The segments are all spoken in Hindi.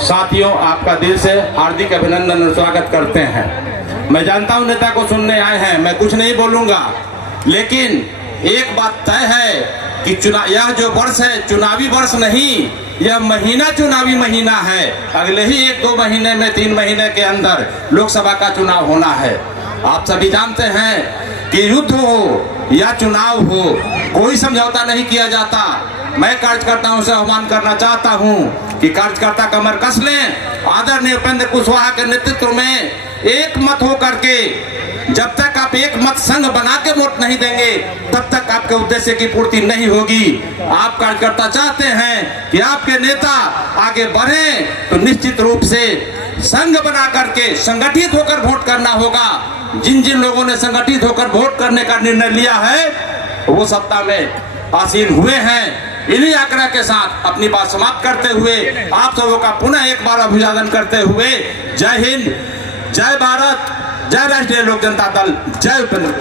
साथियों, आपका दिल से हार्दिक अभिनंदन और स्वागत करते हैं। मैं जानता हूं नेता को सुनने आए हैं, मैं कुछ नहीं बोलूंगा, लेकिन एक बात तय है कि यह जो वर्ष है चुनावी वर्ष नहीं, यह महीना चुनावी महीना है। अगले ही 1-2 महीने में, 3 महीने के अंदर लोकसभा का चुनाव होना है। आप सभी जानते हैं कि युद्ध हो या चुनाव हो, कोई समझौता नहीं किया जाता। मैं कार्यकर्ताओं से आह्वान करना चाहता हूं कि कार्यकर्ता कमर कस लें। आदरणीय उपेंद्र कुशवाहा के नेतृत्व में एक मत हो करके, जब तक आप एक मत संघ बना के वोट नहीं देंगे तब तक आपके उद्देश्य की पूर्ति नहीं होगी। आप कार्यकर्ता चाहते हैं कि आपके नेता आगे बढ़े तो निश्चित रूप से संघ बना करके संगठित होकर वोट करना होगा। जिन जिन लोगों ने संगठित होकर वोट करने का निर्णय लिया है वो सत्ता में आसीन हुए हैं। इन्हीं आग्रह के साथ अपनी बात समाप्त करते हुए आप सबों का पुनः एक बार अभिवादन करते हुए जय हिंद, जय भारत, जय राष्ट्रीय लोक जनता दल, जय उपेंद्र।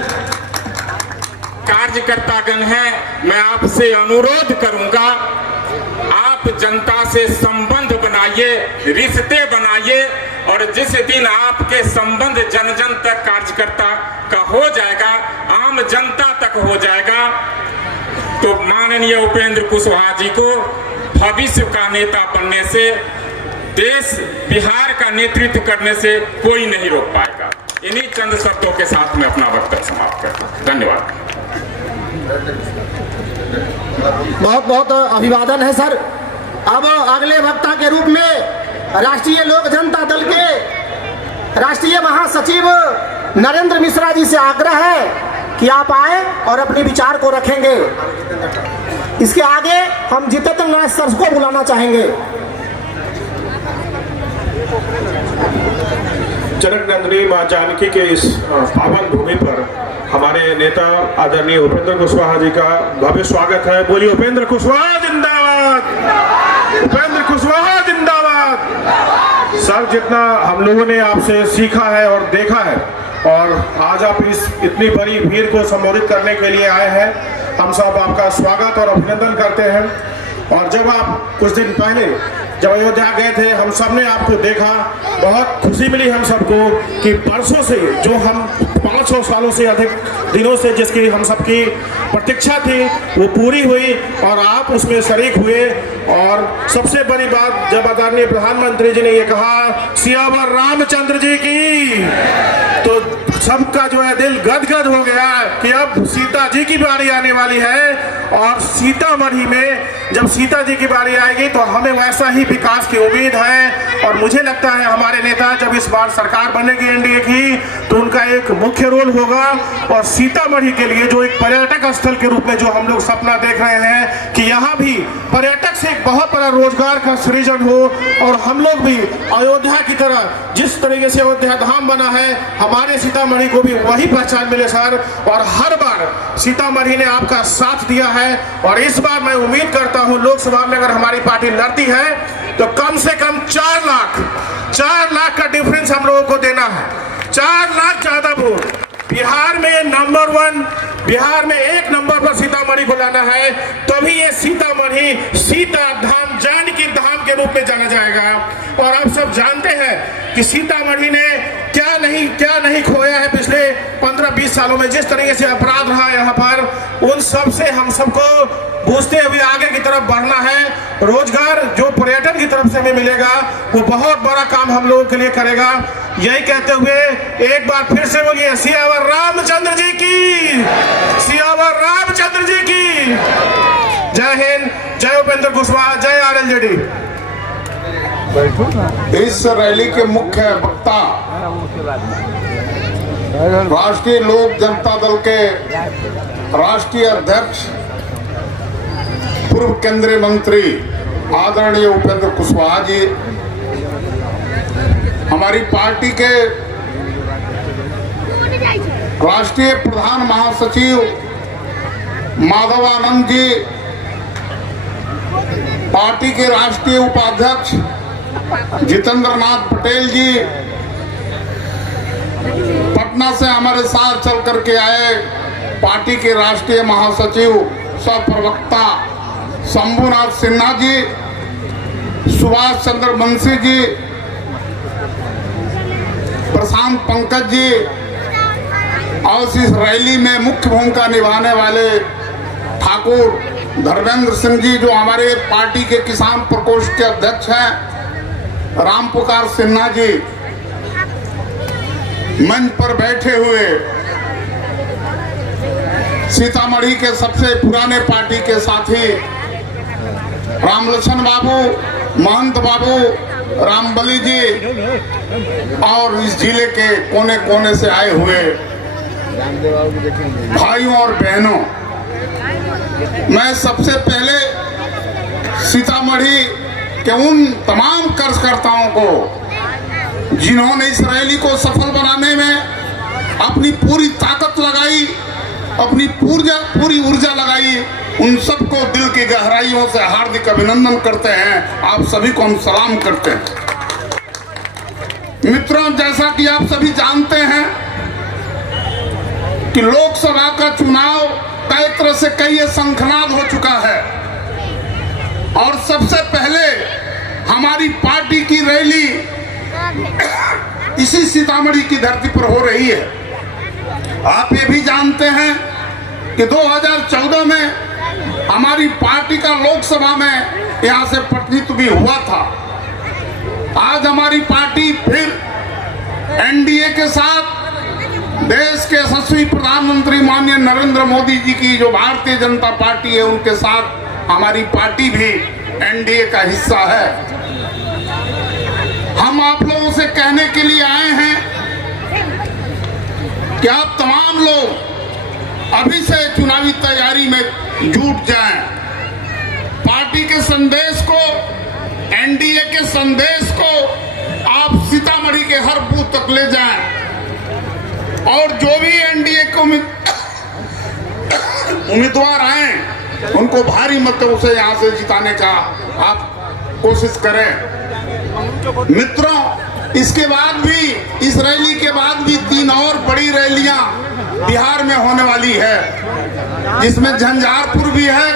कार्यकर्तागण हैं, मैं आपसे अनुरोध करूंगा, आप जनता से संबंध बनाइए, रिश्ते बनाइए, और जिस दिन आपके संबंध जन जन तक कार्यकर्ता का हो जाएगा, आम जनता तक हो जाएगा, तो माननीय उपेंद्र कुशवाहा जी को भविष्य का नेता बनने से, देश बिहार का नेतृत्व करने से कोई नहीं रोक पाएगा। इन्हीं चंद शब्दों के साथ में अपना वक्तव्य समाप्त करता हूं। धन्यवाद। बहुत बहुत अभिवादन है सर। अब अगले वक्ता के रूप में राष्ट्रीय लोक जनता दल के राष्ट्रीय महासचिव नरेंद्र मिश्रा जी से आग्रह है कि आप आए और अपने विचार को रखेंगे। इसके आगे हम जितेंद्र नाथ सर को बुलाना चाहेंगे। जनक नंदिनी मां जानकी के इस पावन भूमि पर हमारे नेता आदरणीय उपेंद्र कुशवाहा जी का भव्य स्वागत है। बोलिए उपेंद्र कुशवाहा जिंदाबाद, उपेंद्र कुशवाहा जिंदाबाद। सर, जितना हम लोगों ने आपसे सीखा है और देखा है, और आज आप इस इतनी बड़ी भीड़ को संबोधित करने के लिए आए हैं, हम सब आपका स्वागत और अभिनंदन करते हैं। और जब आप कुछ दिन पहले जब अयोध्या गए थे, हम सब ने आपको देखा, बहुत खुशी मिली हम सबको कि वर्षों से, जो हम 500 सालों से अधिक दिनों से जिसकी हम सबकी प्रतीक्षा थी, वो पूरी हुई और आप उसमें शरीक हुए। और सबसे बड़ी बात, जब आदरणीय प्रधानमंत्री जी ने ये कहा सियावर रामचंद्र जी की, तो सबका जो है दिल गदगद हो गया कि अब सीता जी की बारी आने वाली है। और सीतामढ़ी में जब सीता जी की बारी आएगी तो हमें वैसा ही विकास की उम्मीद है। और मुझे लगता है हमारे नेता जब इस बार सरकार बनेगी एनडीए की, तो उनका एक मुख्य रोल होगा। और सीतामढ़ी के लिए जो एक पर्यटक स्थल के रूप में जो हम लोग सपना देख रहे हैं कि यहाँ भी पर्यटक से एक बहुत बड़ा रोजगार का सृजन हो, और हम लोग भी अयोध्या की तरह, जिस तरीके से अयोध्या धाम बना है, हमारे सीतामढ़ी को भी वही पहचान मिले सर। और हर बार सीतामढ़ी ने आपका साथ दिया है, और इस बार मैं उम्मीद करता हूं लोकसभा में अगर हमारी पार्टी लड़ती है तो कम से कम 4 लाख का डिफरेंस हम लोगों को देना है। 4 लाख ज्यादा वोट बिहार में नंबर 1, बिहार में 1 नंबर पर सीतामढ़ी को लाना है, तभी ये सीतामढ़ी सीता धाम, जानकी धाम के रूप में जाना जाएगा। और आप सब जानते हैं कि सीतामढ़ी ने क्या नहीं खोया है पिछले 15-20 सालों में। जिस तरीके से अपराध रहा यहाँ पर, उन सब से हम सबको बूझते हुए आगे की तरफ बढ़ना है। रोजगार जो पर्यटन की तरफ से हमें मिलेगा, वो बहुत बड़ा काम हम लोगों के लिए करेगा। यही कहते हुए एक बार फिर से बोलिए सियावर रामचंद्र जी की, सियावर रामचंद्र जी की। जय हिंद, जय उपेंद्र कुशवाहा, जय आरएलजेडी। इस रैली के मुख्य वक्ता राष्ट्रीय लोक जनता दल के राष्ट्रीय अध्यक्ष, पूर्व केंद्रीय मंत्री आदरणीय उपेंद्र कुशवाहा जी, हमारी पार्टी के राष्ट्रीय प्रधान महासचिव माधवानंद जी, पार्टी के राष्ट्रीय उपाध्यक्ष जितेंद्र नाथ पटेल जी, पटना से हमारे साथ चल करके आए पार्टी के राष्ट्रीय महासचिव सह प्रवक्ता शंभुनाथ सिन्हा जी, सुभाष चंद्र बंसी जी, प्रशांत पंकज जी और इस रैली में मुख्य भूमिका निभाने वाले ठाकुर धर्मेंद्र सिंह जी जो हमारे पार्टी के किसान प्रकोष्ठ के अध्यक्ष हैं, राम पुकार सिन्हा जी, मंच पर बैठे हुए सीतामढ़ी के सबसे पुराने पार्टी के साथी रामलक्ष्मण बाबू, महंत बाबू, रामबली जी और इस जिले के कोने कोने से आए हुए भाइयों और बहनों, मैं सबसे पहले सीतामढ़ी के उन तमाम कार्यकर्ताओं को जिन्होंने इस रैली को सफल बनाने में अपनी पूरी ताकत लगाई, अपनी पूरी ऊर्जा लगाई, उन सबको दिल की गहराइयों से हार्दिक अभिनंदन करते हैं। आप सभी को हम सलाम करते हैं। मित्रों, जैसा कि आप सभी जानते हैं कि लोकसभा का चुनाव कई तरह से कई शंखनाद हो चुका है और सबसे पहले हमारी पार्टी की रैली इसी सीतामढ़ी की धरती पर हो रही है। आप ये भी जानते हैं कि 2014 में हमारी पार्टी का लोकसभा में यहां से प्रतिनिधित्व भी हुआ था। आज हमारी पार्टी फिर एनडीए के साथ देश के यशस्वी प्रधानमंत्री माननीय नरेंद्र मोदी जी की जो भारतीय जनता पार्टी है, उनके साथ हमारी पार्टी भी एनडीए का हिस्सा है। हम आप लोगों से कहने के लिए आए हैं कि आप तमाम लोग अभी से चुनावी तैयारी में जुट जाएं। पार्टी के संदेश को, एनडीए के संदेश को आप सीतामढ़ी के हर बूथ तक ले जाएं और जो भी एनडीए के उम्मीदवार आए उनको भारी मतों से यहां से जिताने का आप कोशिश करें। मित्रों, इसके बाद भी, इस रैली के बाद भी 3 और बड़ी रैलियां बिहार में होने वाली है, जिसमें झंझारपुर भी है,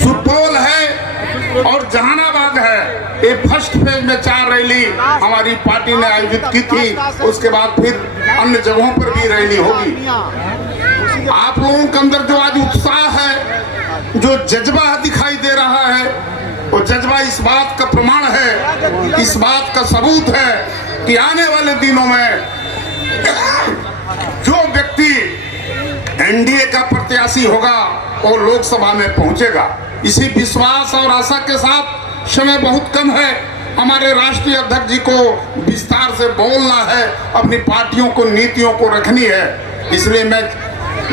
सुपौल है और जहानाबाद है। ये फर्स्ट फेज में 4 रैली हमारी पार्टी ने आयोजित की थी। उसके बाद फिर अन्य जगहों पर भी रैली होगी। आप लोगों के अंदर जो आज उत्साह है, जो जज्बा दिखाई दे रहा है, वो जज्बा इस बात का प्रमाण है, इस बात का सबूत है कि आने वाले दिनों में जो व्यक्ति एनडीए का प्रत्याशी होगा वो लोकसभा में पहुंचेगा। इसी विश्वास और आशा के साथ, समय बहुत कम है, हमारे राष्ट्रीय अध्यक्ष जी को विस्तार से बोलना है, अपनी पार्टियों को, नीतियों को रखनी है। इसलिए मैं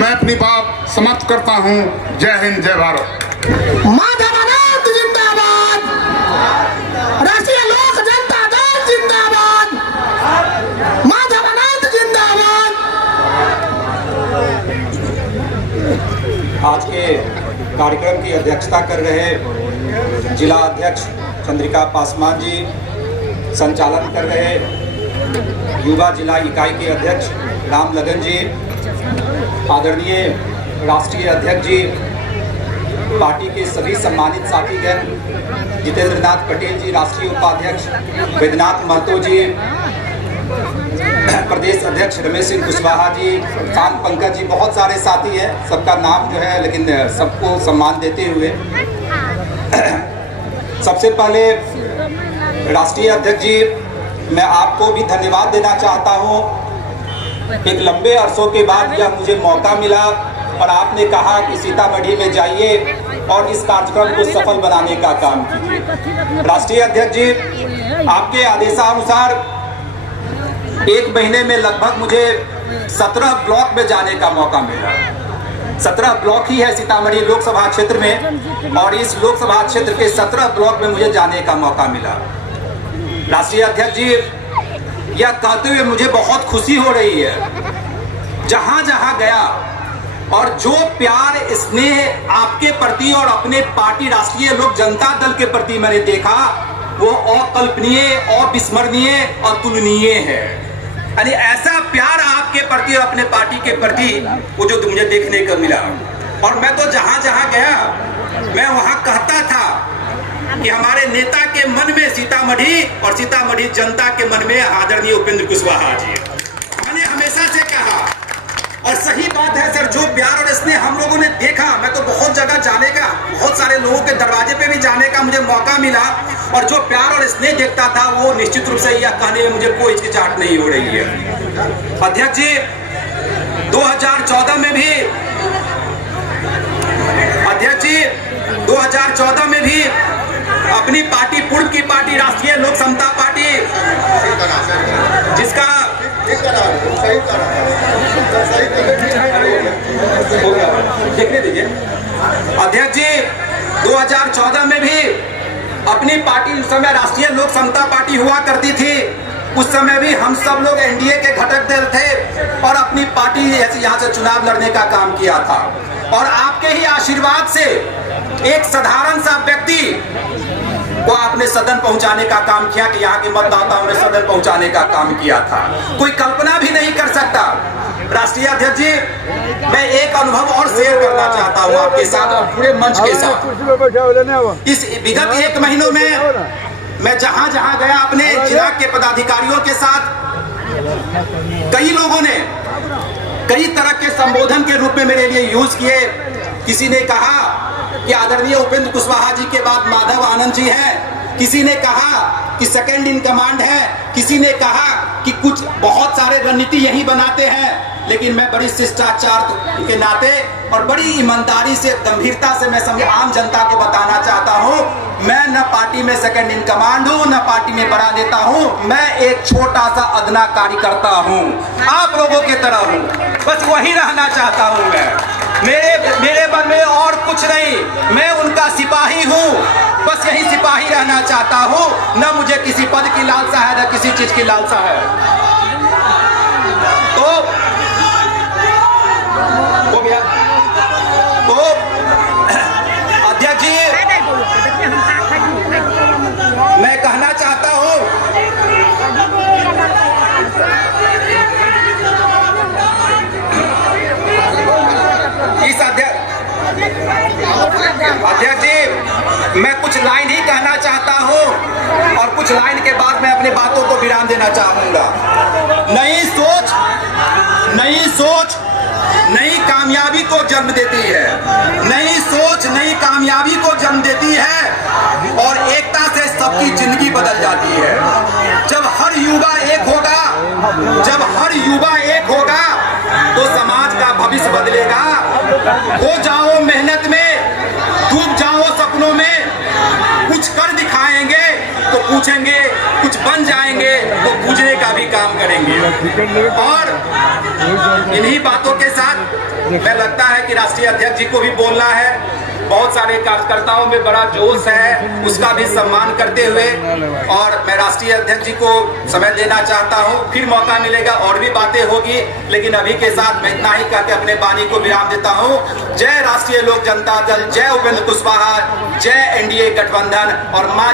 अपनी बात समाप्त करता हूं। जय हिंद, जय भारत। माधवानंद जिंदाबाद, राष्ट्रीय लोक जनता दल जिंदाबाद, माधवानंद जिंदाबाद। आज के कार्यक्रम की अध्यक्षता कर रहे जिला अध्यक्ष चंद्रिका पासवान जी, संचालन कर रहे युवा जिला इकाई के अध्यक्ष राम लगन जी, आदरणीय राष्ट्रीय अध्यक्ष जी, पार्टी के सभी सम्मानित साथीगण, जितेंद्र नाथ पटेल जी राष्ट्रीय उपाध्यक्ष, वैद्यनाथ महतो जी, प्रदेश अध्यक्ष रमेश सिंह कुशवाहा जी, प्रशांत पंकज जी, बहुत सारे साथी हैं, सबका नाम जो है, लेकिन सबको सम्मान देते हुए सबसे पहले राष्ट्रीय अध्यक्ष जी, मैं आपको भी धन्यवाद देना चाहता हूं। एक लंबे अरसों के बाद यह मुझे मौका मिला और आपने कहा कि सीतामढ़ी में जाइए और इस कार्यक्रम को सफल बनाने का काम कीजिए। राष्ट्रीय अध्यक्ष जी, आपके आदेशानुसार 1 महीने में लगभग मुझे 17 ब्लॉक में जाने का मौका मिला। 17 ब्लॉक ही है सीतामढ़ी लोकसभा क्षेत्र में और इस लोकसभा क्षेत्र के 17 ब्लॉक में मुझे जाने का मौका मिला। राष्ट्रीय अध्यक्ष जी, यह कहते हुए मुझे बहुत खुशी हो रही है, जहां जहां गया और जो प्यार, स्नेह आपके प्रति और अपने पार्टी राष्ट्रीय लोक जनता दल के प्रति मैंने देखा, वो अकल्पनीय, अविस्मरणीय और तुलनीय है। यानी ऐसा प्यार आपके प्रति और अपने पार्टी के प्रति वो जो मुझे देखने को मिला। और मैं तो जहां जहां गया मैं वहां कहता था कि हमारे नेता के मन में सीतामढ़ी और सीतामढ़ी जनता के मन में आदरणीय उपेंद्र कुशवाहा जी। मैंने हमेशा से कहा और सही बात है सर, जो प्यार और स्नेह हम लोगों ने देखा, मैं तो बहुत जगह जाने का, बहुत सारे लोगों के दरवाजे पे भी जाने का मुझे मौका मिला और जो प्यार और स्नेह देखता था वो निश्चित रूप से यह कहने में मुझे कोई हिचकिचाहट नहीं हो रही है। अध्यक्ष जी 2014 में भी अध्यक्ष जी 2014 में भी अपनी पार्टी, पूर्व की पार्टी राष्ट्रीय लोक समता पार्टी, जिसका देखने दीजिए अध्यक्ष जी 2014 में भी अपनी पार्टी, उस समय राष्ट्रीय लोक समता पार्टी हुआ करती थी, उस समय भी हम सब लोग एनडीए के घटक दल थे और अपनी पार्टी यहाँ से चुनाव लड़ने का काम किया था और आपके ही आशीर्वाद से एक साधारण सा व्यक्ति को आपने सदन पहुंचाने का काम किया कि यहाँ के मतदाताओं ने सदन पहुंचाने का काम किया था। कोई कल्पना भी नहीं कर सकता। राष्ट्रीय अध्यक्ष जी, मैं एक अनुभव और शेयर करना चाहता हूँ आपके साथ और पूरे मंच के साथ। इस विगत 1 महीनों में मैं जहां जहां गया अपने जिला के पदाधिकारियों के साथ, कई लोगों ने कई तरह के संबोधन के रूप में मेरे लिए यूज किए। किसी ने कहा कि आदरणीय उपेंद्र कुशवाहा जी के बाद माधव आनंद जी हैं, किसी ने कहा कि सेकंड इन कमांड है, किसी ने कहा कि कुछ बहुत सारे रणनीति यही बनाते हैं। लेकिन मैं बड़ी शिष्टाचार के नाते और बड़ी ईमानदारी से, गंभीरता से मैं समझ आम जनता को बताना चाहता हूं, मैं न पार्टी में सेकंड इन कमांड हूं, न पार्टी में बड़ा नेता हूं, मैं एक छोटा सा अदना कार्यकर्ता हूं, आप लोगों के तरह हूं, बस वही रहना चाहता हूं। मैं मेरे मन में और कुछ नहीं, मैं उनका सिपाही हूं, बस यही सिपाही रहना चाहता हूं, न मुझे किसी पद की लालसा है न किसी चीज की लालसा है। तो हो गया। तो अध्यक्ष जी, मैं कहना चाहता हूं इस अध्यक्ष जी, मैं कुछ लाइन ही कहना चाहता हूं और कुछ लाइन के बाद मैं अपनी बातों को विराम देना चाहूंगा। नई सोच नई कामयाबी को जन्म देती है, नई सोच नई कामयाबी को जन्म देती है और एकता से सबकी जिंदगी बदल जाती है। जब हर युवा एक होगा तो समाज का भविष्य बदलेगा। हो जाओ मेहनत में, डूब जाओ सपनों में, कुछ कर दिखाएंगे तो पूछेंगे, कुछ बन जाएंगे तो पूछने का भी काम करेंगे। और इन्हीं बातों के साथ मैं लगता है कि राष्ट्रीय अध्यक्ष जी को भी बोलना है। बहुत सारे कार्यकर्ताओं में बड़ा जोश है, उसका भी सम्मान करते हुए और मैं राष्ट्रीय अध्यक्ष जी को समय देना चाहता हूं। फिर मौका मिलेगा और भी बातें होगी, लेकिन अभी के साथ मैं इतना ही कहकर अपने वाणी को विराम देता हूं। जय राष्ट्रीय लोक जनता दल, जय उपेंद्र कुशवाहा, जय एनडीए गठबंधन और माँ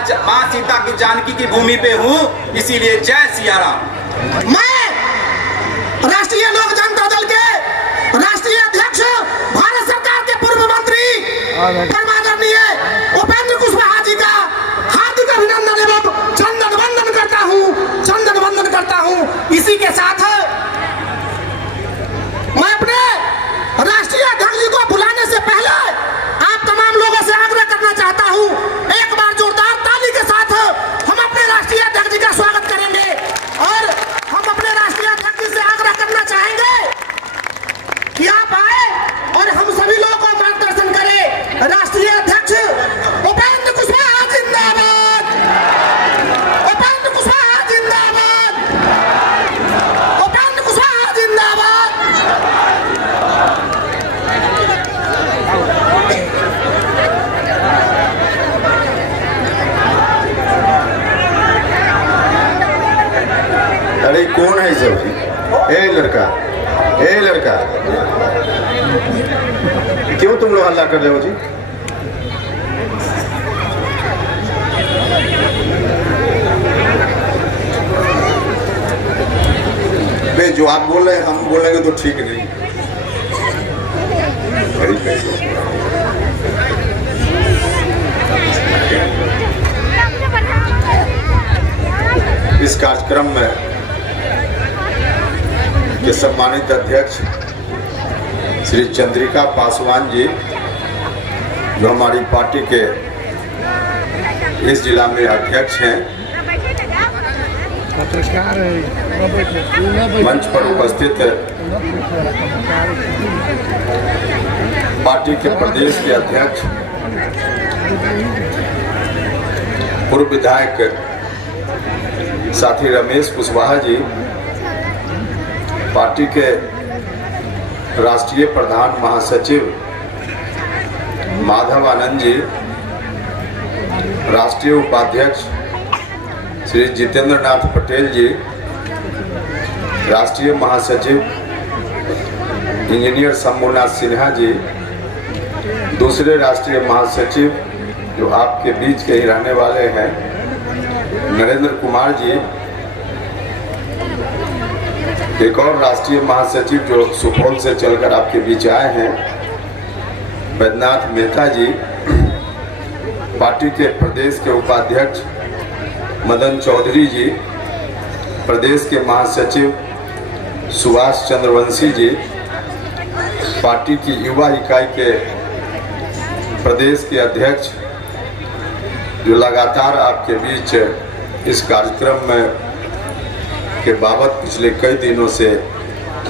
सीता की जानकी की भूमि पे हूँ, इसीलिए जय सिया राम। मैं राष्ट्रीय लोक जनता दल के राष्ट्रीय अध्यक्ष, भारत सरकार के पूर्व मंत्री आदरणीय उपेंद्र कुशवाहा जी का हार्दिक अभिनंदन एवं चंदन वंदन करता हूं। इसी के साथ मैं अपने राष्ट्रीय अध्यक्ष जी को बुलाने से पहले आप तमाम लोगों से आग्रह करना चाहता हूं, एक बार जोरदार ताली के साथ हम अपने राष्ट्रीय अध्यक्ष जी का स्वागत करेंगे और हम अपने राष्ट्रीय अध्यक्ष जी से आग्रह करना चाहेंगे कि आप आए और हम सभी लोगों को मार्गदर्शन करें। राष्ट्रीय अध्यक्ष उपेंद्र कुशवाहा जिंदाबाद, उपेंद्र कुशवाहा जिंदाबाद, उपेंद्र कुशवाहा जिंदाबाद। अरे कौन है सब? ए लड़का क्यों तुम लोग हल्ला कर रहे हो जी? बे जो आप बोल रहे हैं हम बोलेंगे तो ठीक नहीं। कैसे इस कार्यक्रम में के सम्मानित अध्यक्ष श्री चंद्रिका पासवान जी, जो हमारी पार्टी के इस जिला में अध्यक्ष हैं, मंच पर उपस्थित पार्टी के प्रदेश के अध्यक्ष पूर्व विधायक साथी रमेश कुशवाहा जी, पार्टी के राष्ट्रीय प्रधान महासचिव माधव आनंद जी, राष्ट्रीय उपाध्यक्ष श्री जितेंद्र नाथ पटेल जी, राष्ट्रीय महासचिव इंजीनियर शंभुनाथ सिन्हा जी, दूसरे राष्ट्रीय महासचिव जो आपके बीच के ही रहने वाले हैं नरेंद्र कुमार जी, एक और राष्ट्रीय महासचिव जो सुपौल से चलकर आपके बीच आए हैं बैद्यनाथ मेहता जी, पार्टी के प्रदेश के उपाध्यक्ष मदन चौधरी जी, प्रदेश के महासचिव सुभाष चंद्रवंशी जी, पार्टी की युवा इकाई के प्रदेश के अध्यक्ष जो लगातार आपके बीच इस कार्यक्रम में के बाबत पिछले कई दिनों से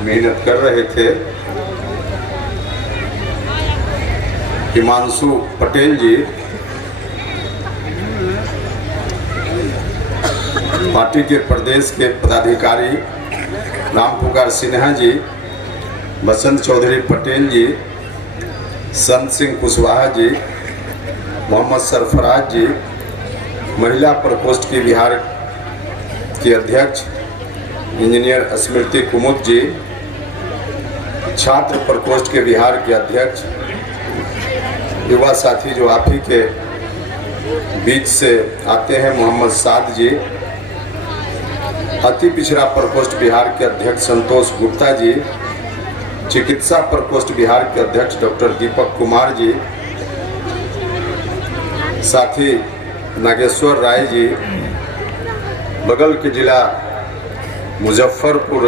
मेहनत कर रहे थे, हिमांशु पटेल जी, पार्टी के प्रदेश के पदाधिकारी रामपुकार सिन्हा जी, बसंत चौधरी पटेल जी, संत सिंह कुशवाहा जी, मोहम्मद सरफराज जी, महिला प्रकोष्ठ के बिहार के अध्यक्ष इंजीनियर स्मृति कुमुद जी, छात्र प्रकोष्ठ के बिहार के अध्यक्ष युवा साथी जो आप ही के बीच से आते हैं मोहम्मद साद जी, अति पिछड़ा प्रकोष्ठ बिहार के अध्यक्ष संतोष गुप्ता जी, चिकित्सा प्रकोष्ठ बिहार के अध्यक्ष डॉक्टर दीपक कुमार जी, साथी नागेश्वर राय जी, बगल के जिला मुजफ्फरपुर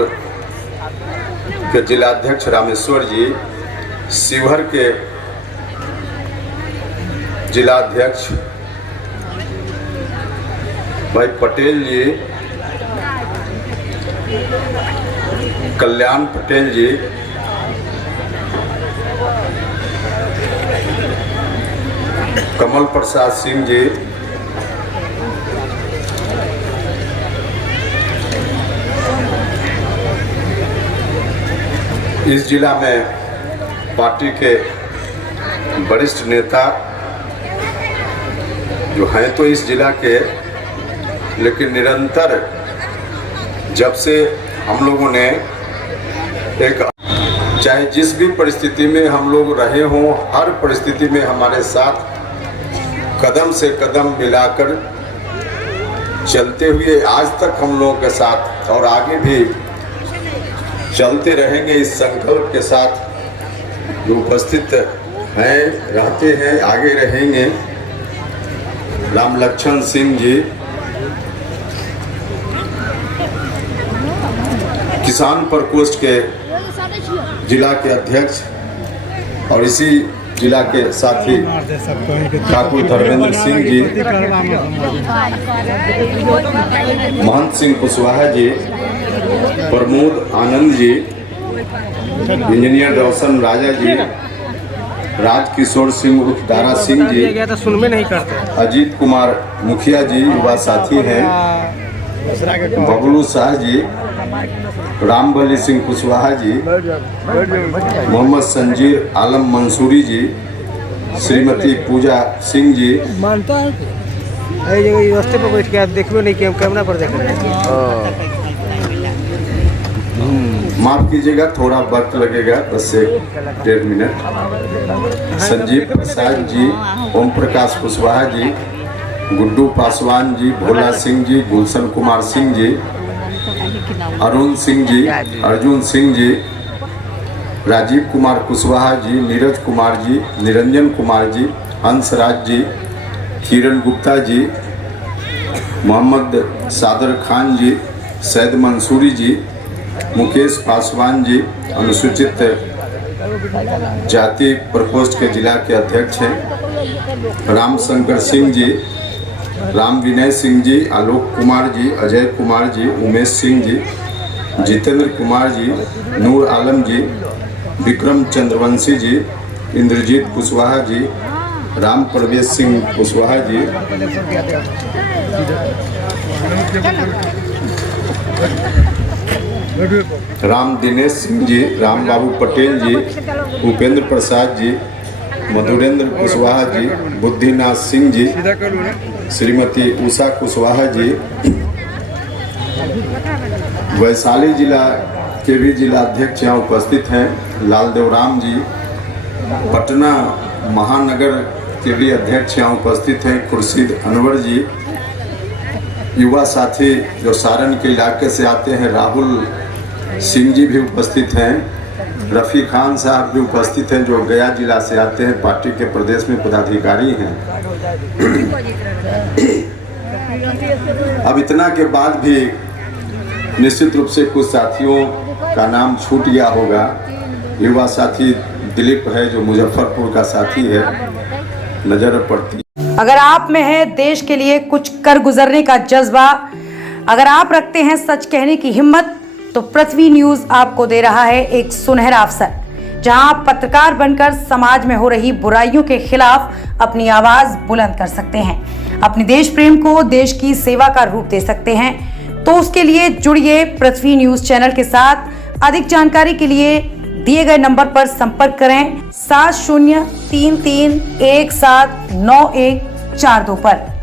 के जिलाध्यक्ष रामेश्वर जी, शिवहर के जिलाध्यक्ष भाई पटेल जी, कल्याण पटेल जी, कमल प्रसाद सिंह जी, इस जिला में पार्टी के वरिष्ठ नेता जो हैं तो इस जिला के, लेकिन निरंतर जब से हम लोगों ने एक चाहे जिस भी परिस्थिति में हम लोग रहे हों, हर परिस्थिति में हमारे साथ कदम से कदम मिलाकर चलते हुए आज तक हम लोगों के साथ और आगे भी चलते रहेंगे, इस संकल्प के साथ जो उपस्थित हैं, रहते हैं, आगे रहेंगे। राम लक्ष्मण सिंह जी, किसान प्रकोष्ठ के जिला के अध्यक्ष और इसी जिला के साथी ठाकुर धर्मेंद्र सिंह जी, महंत सिंह कुशवाहा जी, प्रमोद आनंद जी, इंजीनियर रोशन राजा जी, राजकिशोर सिंह उर्फ दारा सिंह जी, अजीत कुमार मुखिया जी युवा साथी हैं, बबलू शाह जी, रामबली सिंह कुशवाहा जी, मोहम्मद संजीर आलम मंसूरी जी, श्रीमती पूजा सिंह जी, रास्ते पर बैठ के आप देखो नहीं कि हम कैमरा पर देख रहे हैं। माफ कीजिएगा, थोड़ा वक्त लगेगा, 10 से 1.5 मिनट। संजीव प्रसाद जी, ओम प्रकाश कुशवाहा जी, गुड्डू पासवान जी, भोला सिंह जी, गुलशन कुमार सिंह जी, अरुण सिंह जी, अर्जुन सिंह जी, राजीव कुमार कुशवाहा जी, नीरज कुमार जी, निरंजन कुमार जी, हंसराज जी, किरण गुप्ता जी, मोहम्मद सादर खान जी, सैद मंसूरी जी, मुकेश पासवान जी अनुसूचित जाति प्रकोष्ठ के जिला के अध्यक्ष हैं, रामशंकर सिंह जी, राम विनय सिंह जी, आलोक कुमार जी, अजय कुमार जी, उमेश सिंह जी, जितेंद्र कुमार जी, नूर आलम जी, विक्रम चंद्रवंशी जी, इंद्रजीत कुशवाहा जी, राम प्रवेश सिंह कुशवाहा जी, राम दिनेश सिंह जी, राम बाबू पटेल जी, उपेंद्र प्रसाद जी, मधुरेंद्र कुशवाहा जी, बुद्धिनाथ सिंह जी, श्रीमती उषा कुशवाहा जी, वैशाली जिला के भी जिला अध्यक्ष यहाँ उपस्थित हैं, लालदेव राम जी, पटना महानगर के भी अध्यक्ष यहाँ उपस्थित हैं, खुर्शीद अनवर जी, युवा साथी जो सारण के इलाके से आते हैं राहुल सिंह जी भी उपस्थित हैं, रफ़ी खान साहब भी उपस्थित हैं जो गया जिला से आते हैं, पार्टी के प्रदेश में पदाधिकारी हैं। अब इतना के बाद भी निश्चित रूप से कुछ साथियों का नाम छूट गया होगा। युवा साथी दिलीप है जो मुजफ्फरपुर का साथी है, नजर पड़ती। अगर आप में है देश के लिए कुछ कर गुजरने का जज्बा, अगर आप रखते हैं सच कहने की हिम्मत, तो पृथ्वी न्यूज आपको दे रहा है एक सुनहरा अवसर, जहां आप पत्रकार बनकर समाज में हो रही बुराइयों के खिलाफ अपनी आवाज बुलंद कर सकते हैं, अपने देश प्रेम को देश की सेवा का रूप दे सकते हैं। तो उसके लिए जुड़िए पृथ्वी न्यूज चैनल के साथ। अधिक जानकारी के लिए दिए गए नंबर पर संपर्क करें 7033179142 पर।